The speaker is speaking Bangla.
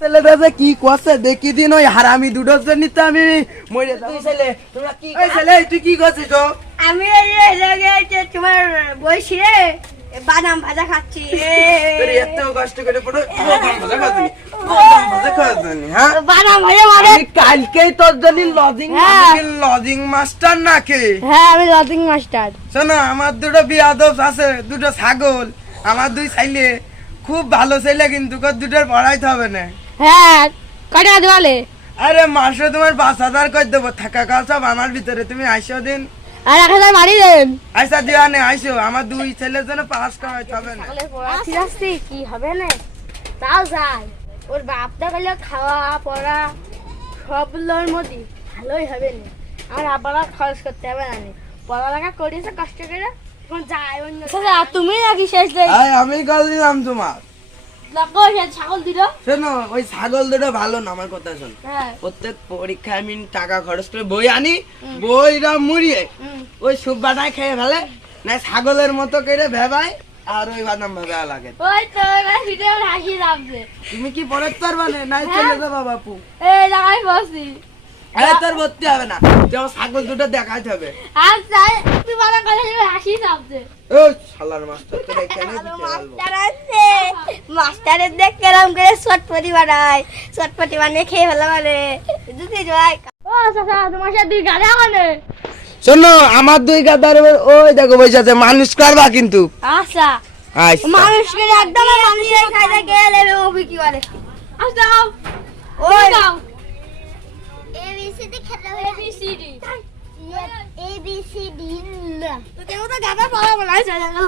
ছেলেটা যে কি করছে দেখি দিন ওই হারামি দুটোর জন্য তো আমি মরে যাবো। ছেলে তোমরা কি ছেলে তুই কি করছিস তো? আমি তোমার বসে বাদাম ভাজা খাচ্ছি। তোর এত কষ্ট করে পড়ো বাদাম ভাজা খাচ্ছিস? বাদাম ভাজা খাচ্ছিস? হ্যাঁ বাদাম ভাজা মানে আমি কালকেই তোর জন্য লজিং মাস্টার নাকি? হ্যাঁ আমি লজিং মাস্টার। শোনো আমার দুটো বিয়াদব আছে, দুটো ছাগল, আমার দুই ছেলে খুব ভালো ছেলে, কিন্তু দুটোর পড়াইতে হবে না। হ্যাঁ কটা দেওয়ালে? আরে মাসে তোমার 5,000 করে দেবো, থাকা কাল সব আমার ভিতরে, তুমি আইসো দিন। আর 1,000 বাড়ি দেন। আইসা দিয়া নে, আইসো, আমার দুই ছেলের জন্য 5 কামাইতে হবে না। কি হবে না তাও যাই, ওর বাপটা গেলে খাওয়া পড়া সবগুলোর মধ্যে ভালোই হবে না। আমার আব্বারা খরচ করতে হবে না, পড়ালেখা করেছে কষ্ট করে, এখন যাই অন্য। তুমি নাকি শেষ আমি কাল দিলাম তোমার ছাগল দিল। শোনো ওই ছাগল দুটো ভালো না, আমার কথা শোন। প্রত্যেক পরীক্ষায় আমি টাকা খরচ করে বই আনি, বইরা মুড়িয়ে ওই সুপ বানায় খেয়ে ফেলে না, ছাগলের মতো করে ভেবাই আর ওই বাদাম ভাবে লাগে। ওই তো হাসি লাগছে। তুমি কি পড়তে পারবা না? নাই চলে যাবা বাপু। এই লাগাই বসি। আরে তোর ভর্তি হবে না, যেমন ছাগল দুটো দেখাইতে হবে। আচ্ছা তুই বলা কথা হাসি লাগছে। ও শালার মাস্টার তোর এখানে মাস্টার আছে, মাস্টারের দেখ কেরম করে চটপটি বানায়, চটপটি বানিয়ে খেয়ে ফেলা মানে দুধি জয়। ও চাচা তোমার সাথে দুই গাড়ি মানে। শোনো আমার দুই গাদার ওই দেখো বসে আছে, মানুষ করবা কিন্তু। আচ্ছা মানুষকে একদম মানুষের খাইতে গেলে ওবি কি বলে। আচ্ছা ওই দাও ABCD খেলা হয়। ABCD ABCD তো কেউ তো গাদা পাওয়া বলাই চলে গেল।